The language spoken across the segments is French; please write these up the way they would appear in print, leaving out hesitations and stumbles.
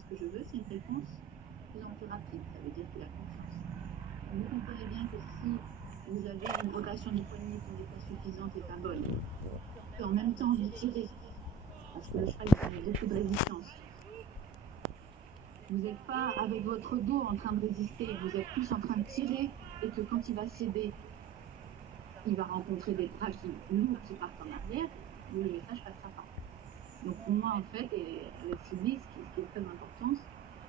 ce que je veux, c'est une réponse plus en plus rapide. Ça veut dire qu'il a confiance. Vous comprenez bien que si vous avez une rotation du poignet qui n'est pas suffisante et pas bonne, et en même temps vous tirez, parce que le cheval il a beaucoup de résistance, vous n'êtes pas avec votre dos en train de résister, vous êtes plus en train de tirer, et que quand il va céder, il va rencontrer des bras lourds qui partent en arrière, le message passera pas. Donc pour moi, en fait, et avec Sylvie, ce qui est très important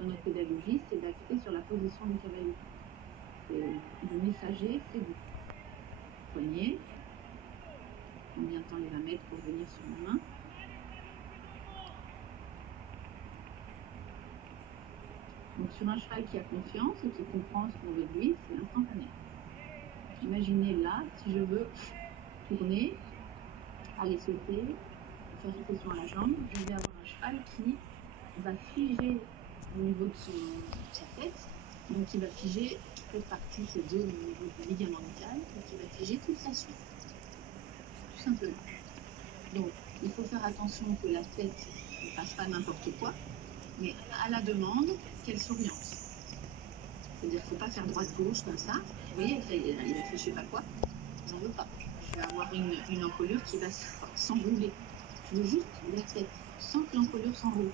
dans notre pédagogie, c'est d'axer sur la position du cavalier. Le messager, c'est vous. Poignet. Combien de temps il va mettre pour venir sur ma main? Donc sur un cheval qui a confiance et qui comprend ce qu'on veut de lui, c'est instantané. Imaginez là, si je veux tourner, aller sauter, faire une pression à la jambe, je vais avoir un cheval qui va figer au niveau de sa tête, donc il va figer cette partie, ces zones au niveau du ligament nucal, et qui va figer toute sa suite, tout simplement. Donc il faut faire attention que la tête ne fasse pas n'importe quoi, mais à la demande, qu'elle s'oriente. C'est-à-dire qu'il ne faut pas faire droite-gauche comme ça. Vous voyez, il a fait je sais pas quoi, j'en veux pas. Je vais avoir une encolure qui va s'enrouler. Je veux juste la tête, sans que l'encolure s'enroule.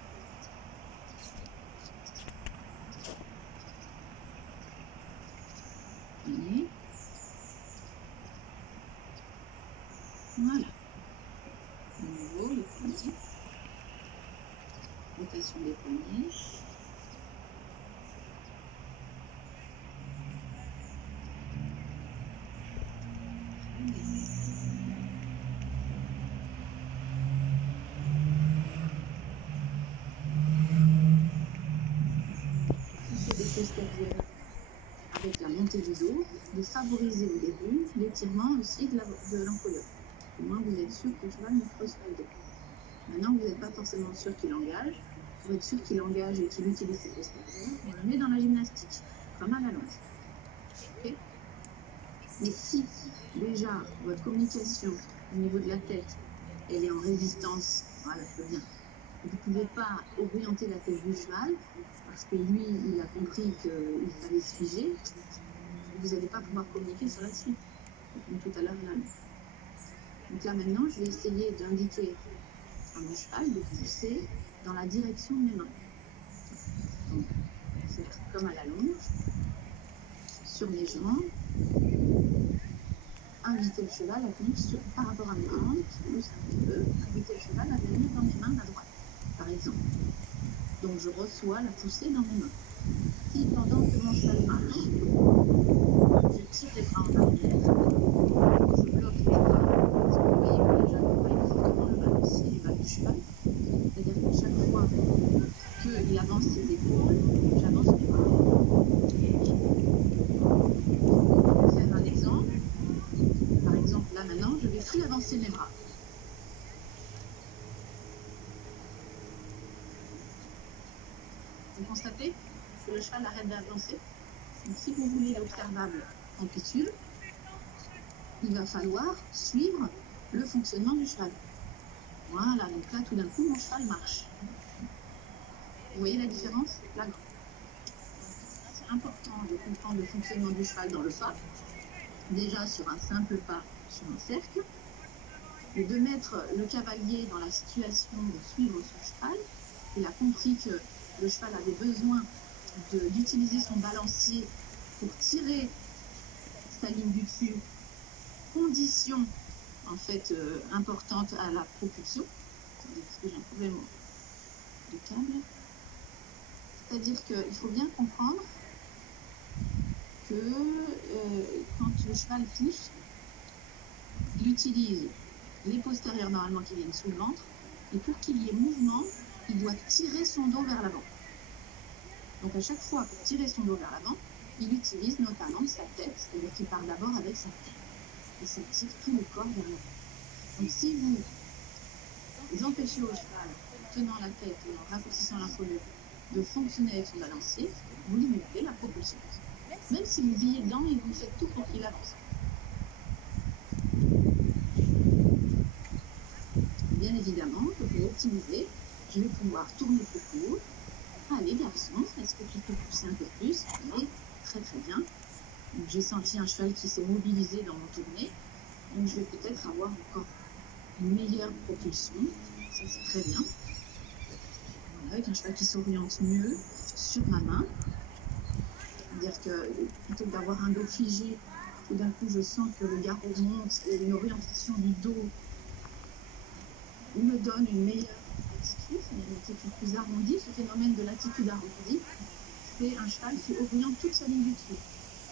Voyez. Voilà. De nouveau, le poignet. Rotation des poignets. C'est-à-dire avec la montée du dos, de favoriser au début l'étirement aussi de l'encolure. Au moins vous êtes sûr que le cheval ne creuse pas le dos. Maintenant vous n'êtes pas forcément sûr qu'il engage. Pour être sûr qu'il engage et qu'il utilise ses postérieurs, on le met dans la gymnastique, comme à la longe. Okay. Mais si déjà votre communication au niveau de la tête, elle est en résistance, voilà, c'est bien. Vous ne pouvez pas orienter la tête du cheval parce que lui, il a compris qu'il fallait se figer. Vous n'allez pas pouvoir communiquer sur la suite, comme tout à l'heure là. Donc là maintenant, je vais essayer d'indiquer à mon cheval de pousser dans la direction de mes mains. Donc, faire comme à la longe, sur mes jambes, inviter le cheval à venir par rapport à mes jambes, qui pousse un petit peu, inviter le cheval à venir dans mes mains à droite, par exemple. Donc je reçois la poussée dans mes mains. Si pendant que mon cheval marche, je tire les bras en arrière, je bloque les bras, parce que vous voyez que là j'accompagne fortement le balancier du bas du cheval, c'est-à-dire qu'à chaque fois qu'il avance ses épaules, j'avance mes bras. Pour faire un exemple, par exemple là maintenant, je ne vais plus avancer mes bras. Vous constatez que le cheval arrête d'avancer. Donc si vous voulez l'observable amplitude, il va falloir suivre le fonctionnement du cheval. Voilà, donc là tout d'un coup mon cheval marche. Vous voyez la différence là? C'est important de comprendre le fonctionnement du cheval dans le pas, déjà sur un simple pas sur un cercle, et de mettre le cavalier dans la situation de suivre son cheval. Il a compris que le cheval avait besoin d'utiliser son balancier pour tirer sa ligne du dessus, condition en fait importante à la propulsion. Est-ce que j'ai un problème de câble? C'est-à-dire qu'il faut bien comprendre que quand le cheval pousse, il utilise les postérieurs normalement qui viennent sous le ventre, et pour qu'il y ait mouvement, il doit tirer son dos vers l'avant. Donc à chaque fois, pour tirer son dos vers l'avant, il utilise notamment sa tête, c'est-à-dire qu'il part d'abord avec sa tête, et ça tire tout le corps vers l'avant. Donc si vous empêchez au cheval, en tenant la tête et en raccourcissant l'encolure, de fonctionner avec son balancier, vous limitez la propulsion. Même si vous y êtes dedans et vous faites tout pour qu'il avance. Bien évidemment que pour optimiser, je vais pouvoir tourner plus court, Allez, garçon, est-ce que tu peux pousser un peu plus? Allez, très très bien. Donc, j'ai senti un cheval qui s'est mobilisé dans mon tournée. Donc, je vais peut-être avoir encore une meilleure propulsion. Ça, c'est très bien. Voilà, avec un cheval qui s'oriente mieux sur ma main. C'est-à-dire que plutôt que d'avoir un dos figé, tout d'un coup, je sens que le garrot monte et une orientation du dos me donne une meilleure attitude, une attitude plus arrondie. Ce phénomène de l'attitude arrondie, c'est un cheval qui oriente toute sa ligne du pied.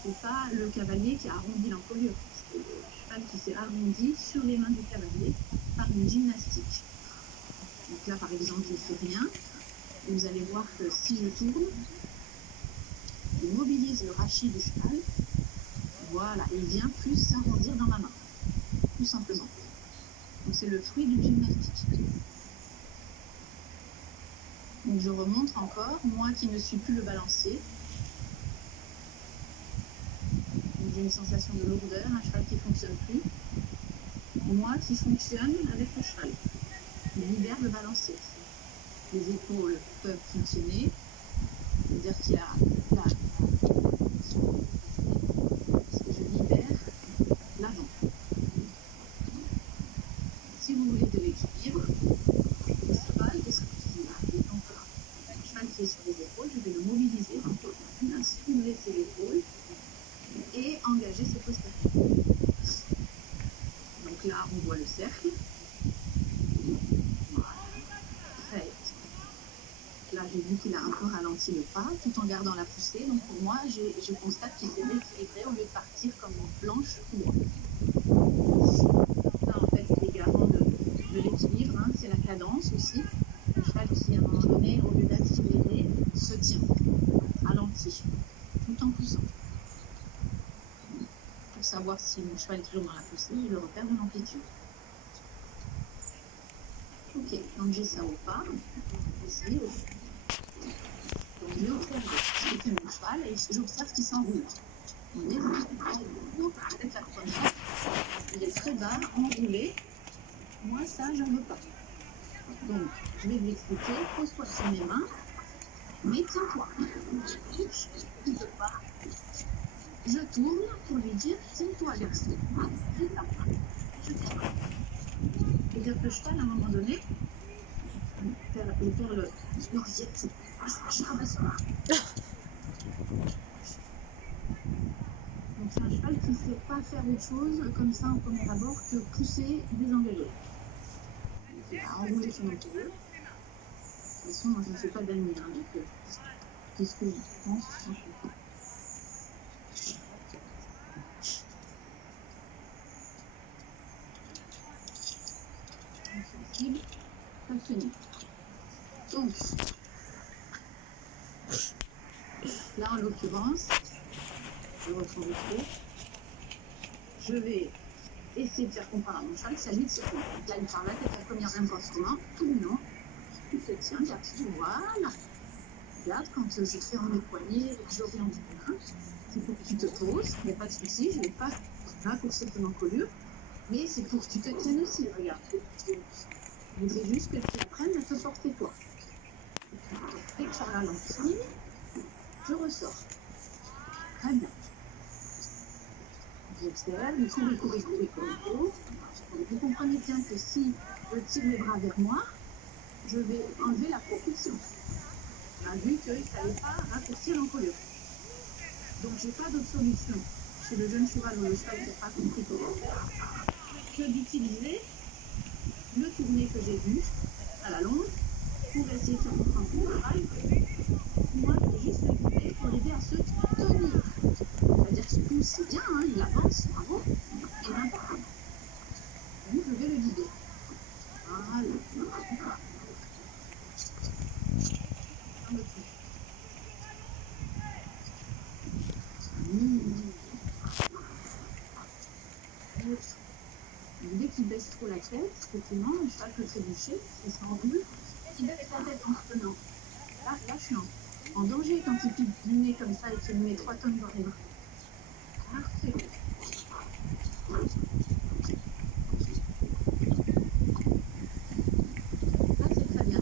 C'est pas le cavalier qui a arrondi l'encolure, c'est le cheval qui s'est arrondi sur les mains du cavalier par une gymnastique. Donc là, par exemple, je ne fais rien. Et vous allez voir que si je tourne, je mobilise le rachis du cheval. Voilà, et il vient plus s'arrondir dans ma main, tout simplement. Donc c'est le fruit d'une gymnastique. Donc je remonte encore, moi qui ne suis plus le balancier. Donc j'ai une sensation de lourdeur, un cheval qui ne fonctionne plus. Moi qui fonctionne avec le cheval. Je libère le balancier. Les épaules peuvent fonctionner. C'est-à-dire qu'il y a là, parce que je libère l'avant. Si vous voulez de l'équilibre, le cheval, qu'est-ce que tu dis? Donc, le cheval qui est sur les épaules, je vais le mobiliser, stimuler ses épaules et engager ses postérieurs. Donc là, on voit le cercle. Voilà. Très là, j'ai vu qu'il a un peu ralenti le pas tout en gardant la poussée. Donc pour moi, je constate qu'il s'est équilibré au lieu de partir comme une planche tout droit. Ça, en fait, c'est les garants de l'équilibre. Hein. C'est la cadence aussi. Le cheval qui, à un moment donné, au lieu d'accélérer, se tient, ralentit, tout en poussant. Pour savoir si mon cheval est toujours dans la poussée, je le repère de l'amplitude. Ok, donc j'ai ça au pas, ici. Donc je vais observer ce que fait mon cheval et j'observe qu'il s'enroule. Vous voyez, peut-être la première, il est très bas, enroulé. Moi, ça, je ne veux pas. Donc, je vais lui expliquer, pose-toi sur mes mains, mais tiens-toi. Il ne veut pas. Je tourne pour lui dire, tiens-toi, garçon. C'est ça. Je tiens. C'est-à-dire que le cheval, à un moment donné, il perd l'oreillette. Je ramasse pas. Donc c'est un cheval qui ne sait pas faire autre chose comme ça au premier abord que pousser, désengager. Il va enrouler son entourage. De toute façon, moi je ne fais pas d'amis, hein, donc qu'est-ce que je pense? Sensible, passionné. Donc, là en l'occurrence, je retrouve le trou. Je vais essayer de faire comprendre à mon cheval qu'il s'agit de se prendre. Là, il parle la tête à première impression, tout le long. Il se tient, regarde, voilà. Regarde, quand je ferme mes poignets et que j'oriente bien, c'est pour que tu te poses, il n'y a pas de souci, je ne vais pas raccourcir ton encolure, mais c'est pour que tu te tiennes aussi, regarde. Je voudrais juste que tu apprennes à te porter toi. Dès que ça ralentit, je ressors. Très bien. J'observe, il court. Vous comprenez bien que si je tire les bras vers moi, je vais enlever la propulsion. On a vu qu'il ne fallait pas raccourcir l'encolure. Donc, je n'ai pas d'autre solution chez le jeune cheval ou le cheval qui n'a pas compris comment faire que d'utiliser le tourné que j'ai vu à la longue pour essayer de faire comprendre mon travail. Moi, j'ai juste l'écouter pour l'aider à se tenir. C'est-à-dire qu'il pousse, c'est bien, hein, il avance, bravo, et n'importe quoi. Donc, je vais le guider. Voilà. Dès qu'il baisse trop la tête, effectivement, le cheval peut trébucher, il s'enroule, il baisse la tête en se tenant. Là, je suis en danger quand il pique du nez comme ça et qu'il me met 3 tonnes dans les bras. Parfait. Là, c'est très bien.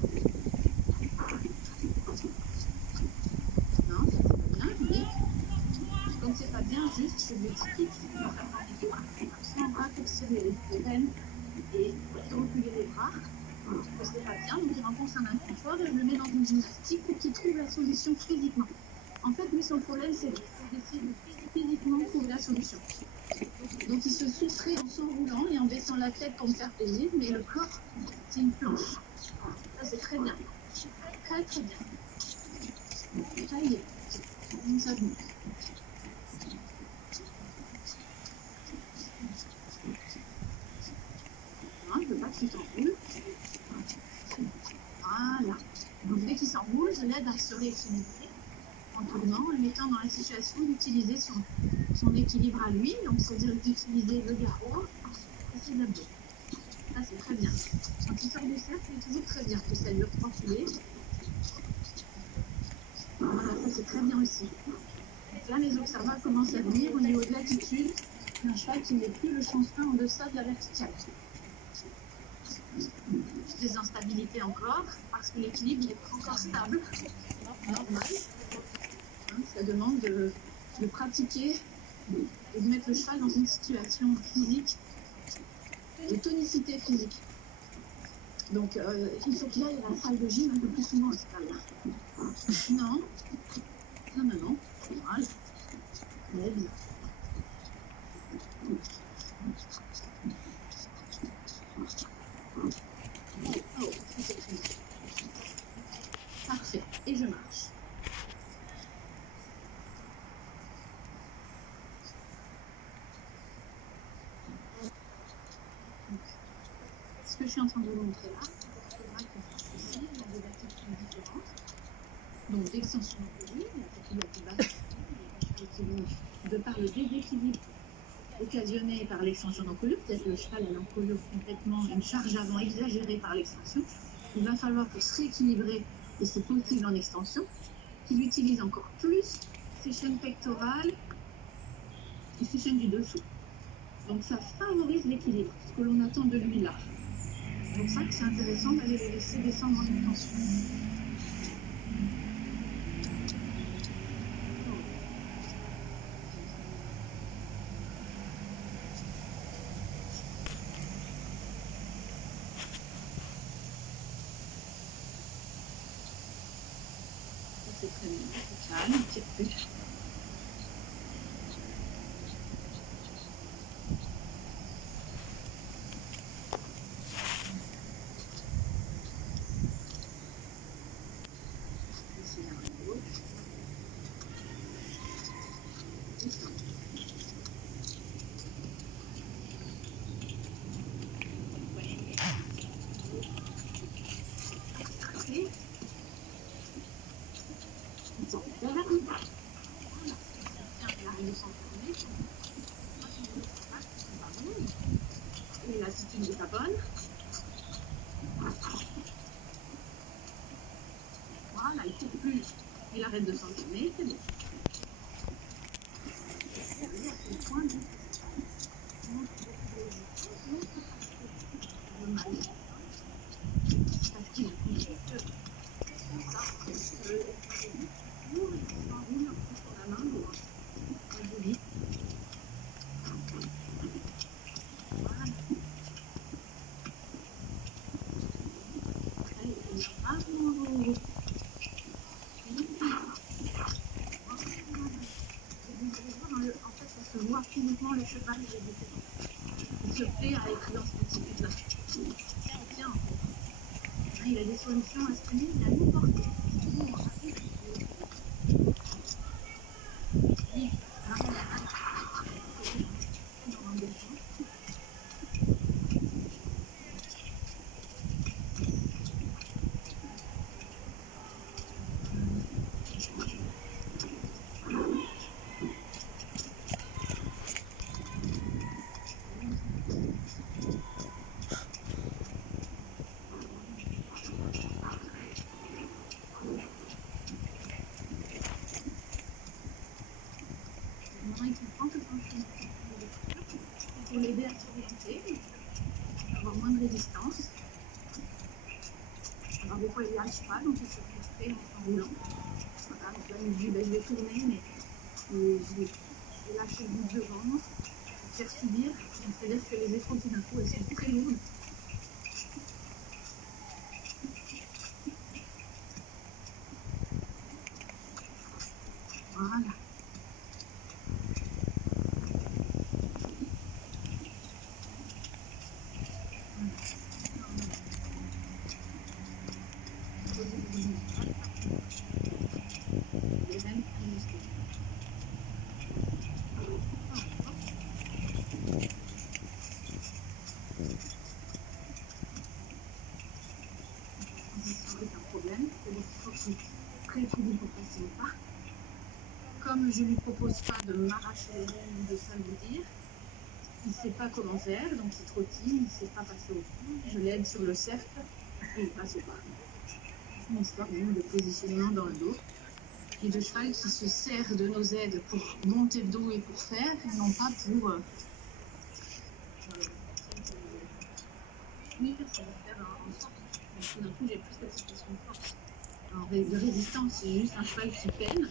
les rênes et de reculer les bras. Que c'est pas bien, donc il rencontre un inconfort et je le mets dans une gymnastique pour qu'il trouve la solution physiquement. En fait, lui, son problème, c'est d'essayer de physiquement trouver la solution. Donc il se soustrait en s'enroulant et en baissant la tête pour me faire plaisir, mais le corps, c'est une planche. Ça, c'est très bien. Très, très bien. Ça y est. Ça bouge. Non, je ne veux pas qu'il s'enroule. Voilà. Donc dès qu'il s'enroule, je l'aide à se rééquilibrer en tournant, en le mettant dans la situation d'utiliser son équilibre à lui, donc c'est-à-dire d'utiliser le garrot et ses abdos. Ça, c'est très bien. Quand il sort du cercle, il est toujours très bien. Ça dure 3 foulées. Voilà, ça, c'est très bien aussi. Donc là, les observateurs commencent à venir au niveau de l'attitude d'un cheval qui n'est plus le chanfrein en deçà de la verticale. Des instabilités encore, parce que l'équilibre n'est pas encore stable. Normal. Ça demande de pratiquer et de mettre le cheval dans une situation physique, de tonicité physique. Donc, il faut qu'il aille à la salle de gym un peu plus souvent, ce cheval-là. Non. Voilà. Très bien. Oh, c'est très bien. Parfait. Et je marche. Ce que je suis en train de vous montrer là, c'est vrai que ici, il y a des attitudes différentes. Donc, d'extension encolure, l'attitude la plus basse, qui vont, de par le déséquilibre occasionné par l'extension d'encolure, c'est-à-dire que le cheval a l'encolure complètement, une charge avant exagérée par l'extension, il va falloir pour se rééquilibrer, et c'est possible en extension, qu'il utilise encore plus ses chaînes pectorales et ses chaînes du dessous. Donc ça favorise l'équilibre, ce que l'on attend de lui là. C'est pour ça que c'est intéressant d'aller le laisser descendre en extension. C'est très bien, c'est calme, un petit peu. Et l'attitude n'est pas bonne. Voilà, il ne tire plus. Il arrête de s'entraîner, c'est bon. Parce qu'il voir physiquement le cheval il est différent. Il se plaît à être dans cette attitude-là. Tiens, il a des solutions à se tenir, il a une portée. Pour l'aider à s'orienter, avoir moins de résistance. Alors des fois il n'y arrive pas, donc il se fait en roulant. Voilà, donc là il me dit je vais tourner, mais je vais lâcher le bout devant, faire subir, C'est-à-dire que les épaules, tout d'un coup, elles sont très lourdes. Voilà. Les rênes ajustées. C'est un problème, c'est-à-dire qu'il faut qu'il très vite pour passer au pas. Comme je ne lui propose pas de m'arracher les rênes ou de s'alourdir, il ne sait pas comment faire, donc il trottine, il ne sait pas passer au pas. Je l'aide sur le cercle et il passe au pas. C'est une histoire de positionnement dans le dos et de cheval qui se sert de nos aides pour monter le dos et pour faire, et non pas pour oui, ça va faire en sorte. Donc tout d'un coup, j'ai plus cette sensation de force. Alors, de résistance, c'est juste un cheval qui peine,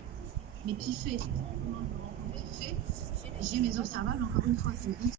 mais qui fait. Comment je me rends compte qu'il fait? J'ai mes observables, encore une fois, qui me disent